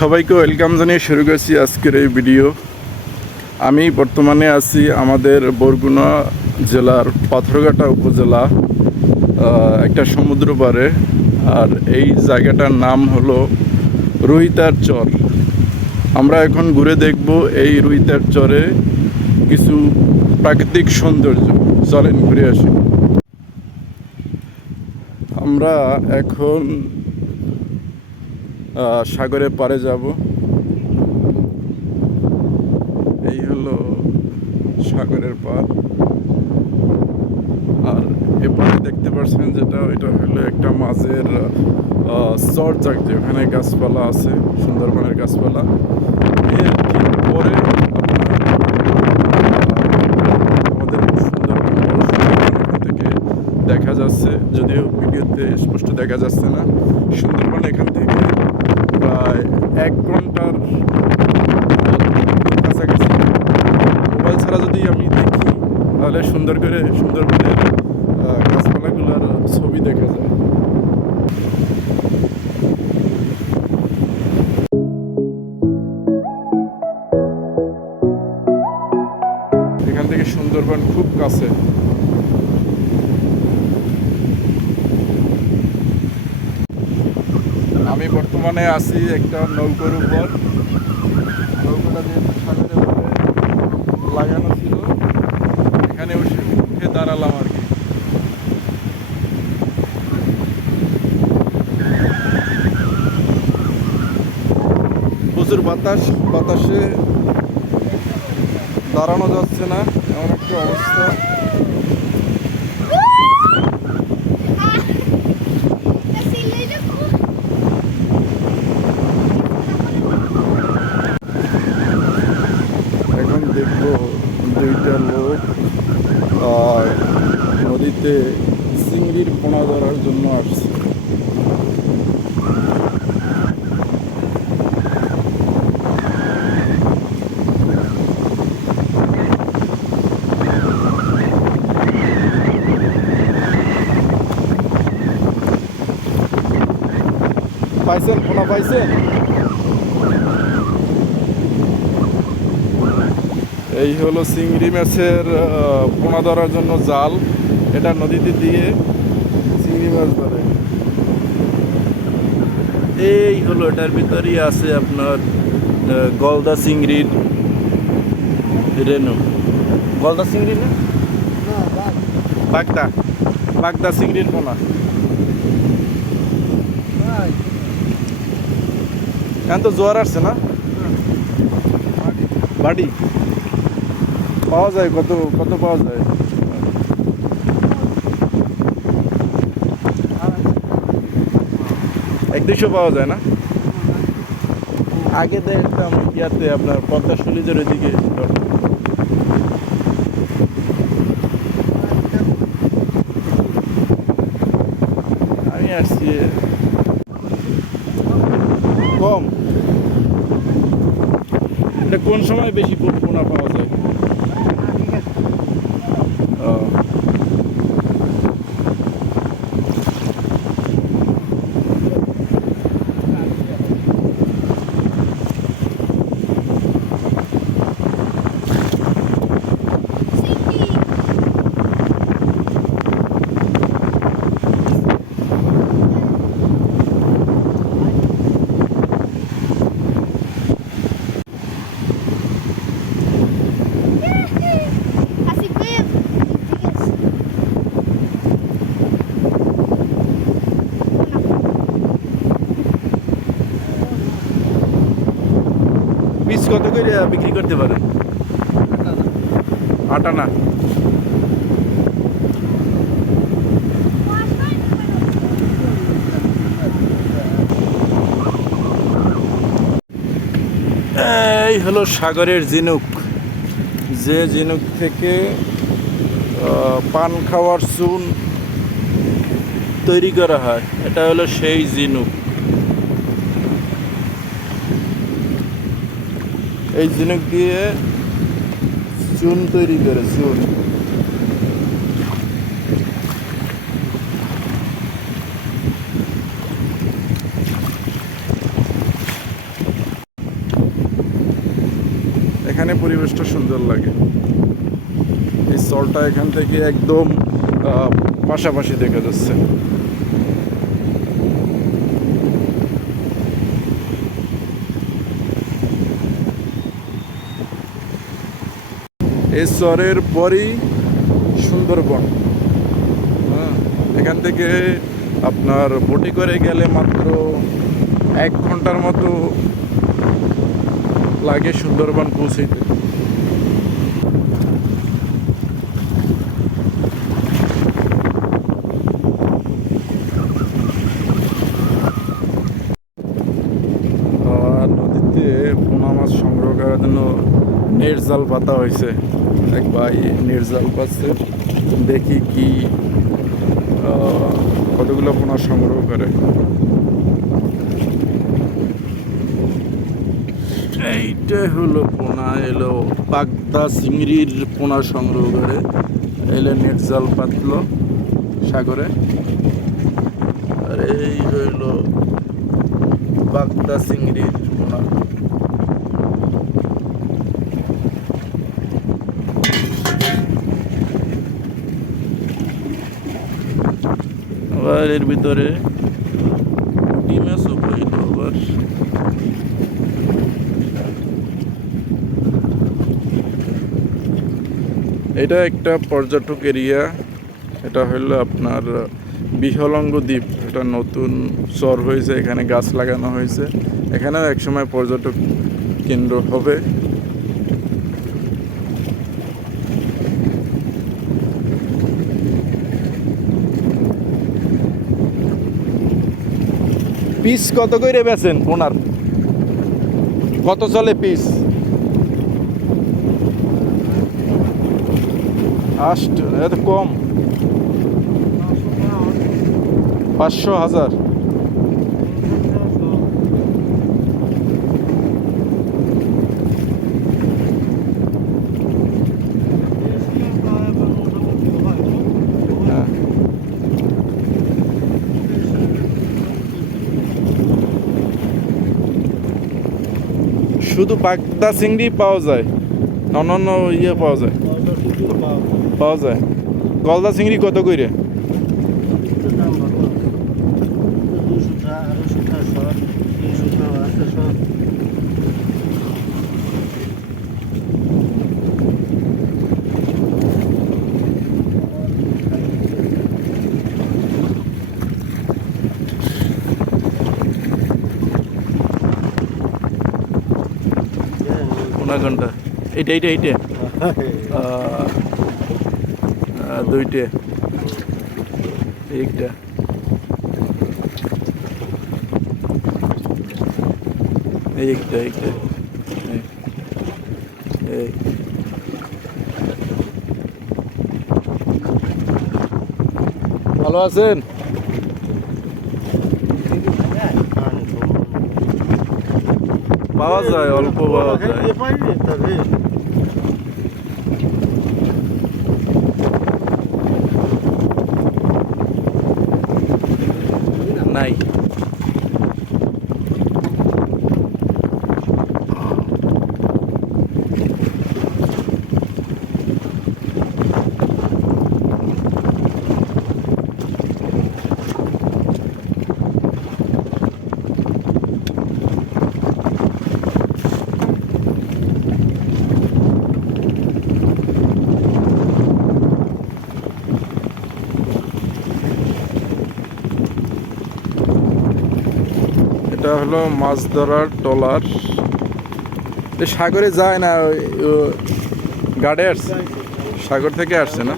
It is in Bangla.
সবাইকে ওয়েলকাম জানিয়ে শুরু করছি আজকের এই ভিডিও। আমি বর্তমানে আছি আমাদের বরগুনা জেলার পাথরঘাটা উপজেলা একটা সমুদ্র পাড়ে আর এই জায়গাটার নাম হলো রুহিতার চর। আমরা এখন ঘুরে দেখব এই রুহিতার চরে কিছু প্রাকৃতিক সৌন্দর্য। চলেন ঘুরে আসি। আমরা এখন সাগরের পাড়ে যাব। এই হলো সাগরের পার আর এপারে দেখতে পাচ্ছেন যেটা, এটা হলো একটা মাঝের চর জাগছে ওখানে গাছপালা আছে, সুন্দরবনের গাছপালা। এর ঠিক পরে আমাদের দেখা যাচ্ছে, যদিও ভিডিওতে স্পষ্ট দেখা যাচ্ছে না। সুন্দরবন এখান থেকে প্রায় এক ঘণ্টার কাছাকাছি। মোবাইল ছাড়া যদি আমি দেখি তাহলে সুন্দর করে সুন্দরবনের আহ, গাছপালাগুলোর ছবি দেখা যায়। এখান থেকে সুন্দরবন খুব কাছে আমি বর্তমানে আছি একটা নৌকার উপর। নৌকাটা যে উপরে লাগানো ছিল, এখানে উঠে দাঁড়ালাম আর কি। প্রচুর বাতাস, বাতাসে দাঁড়ানো যাচ্ছে না, এমন একটা অবস্থা এখন দেখব দুইটা লোক আর নদীতে চিংড়ির পোনা ধরার জন্য আসছে। পাইছেন পোনা পাইছেন? এই হলো চিংড়ি মাছের আহ, পোনা ধরার জন্য জাল। এটা নদীতে দিয়ে চিংড়ি মাছ ধরে এই হলো এটার ভিতরেই আছে আপনার গলদা চিংড়ির রেনু। গলদা চিংড়ি না? বাগদা। বাগদা। চিংড়ির পোনা। এখন তো জোয়ার আসছে না? বাড়ি। পাওয়া যায় কত কত পাওয়া যায়? দুশো পাওয়া যায় না। আগে দেখতাম ইয়াতে আপনার পদ্মা সলিজের ওইদিকে আমি আসছি কম। এটা কোন সময় বেশি পোনা পাওয়া যায়? বিক্রি করতে পারেন আটা না। এই হলো সাগরের ঝিনুক। যে ঝিনুক থেকে পান খাওয়ার চুন তৈরি করা হয়। এটা হলো সেই ঝিনুক। এই ঝিনুক দিয়ে চুন তৈরি করে, চুন। এখানে পরিবেশটা সুন্দর লাগে। এই চলটা এখান থেকে একদম পাশাপাশি দেখা যাচ্ছে। এই চরের পরই সুন্দরবন। হ্যাঁ, এখান থেকে আপনার বোটে করে গেলে মাত্র এক ঘণ্টার মতো লাগে সুন্দরবন পৌঁছাইতে। আর নদীতে পোনা মাছ সংগ্রহ করার জন্য নেট জাল পাতা হয়েছে। এক ভাই নেট জাল পাচ্ছে দেখি কি কতগুলো পোনা সংগ্রহ করে। এইটা হলো পোনা এলো বাগদা চিংড়ির পোনা সংগ্রহ করে, এলে নেট জাল পাতলো সাগরে। আর এই হইল বাগদা চিংড়ির পোনা এর ভিতরে। এটা একটা পর্যটক এরিয়া। এটা হলো আপনার বিহলঙ্গ দ্বীপ। এটা নতুন চর হয়েছে, এখানে গাছ লাগানো হয়েছে। এখানেও একসময় পর্যটক কেন্দ্র হবে। পিস কত করে বেছেন ওনার? কত চলে পিস? আষ্ট এত কম। পাঁচশো হাজার। শুধু বাগদা চিংড়ি পাওয়া যায়। অন্যান্য ইয়ে পাওয়া যায়। পাওয়া যায়। গলদা চিংড়ি কত করে কোনা ঘণ্টা। এইটা এইটা এইটা? দুইটা। একটা এই একটা একটা এই, এই। ভালো আছেন? পাওয়া যায় অল্প পাওয়া যায় নাই এটা হলো মাছ ধরার ট্রলার। সাগরে যায় না গার্ডে আসছে। সাগর থেকে আসছে না?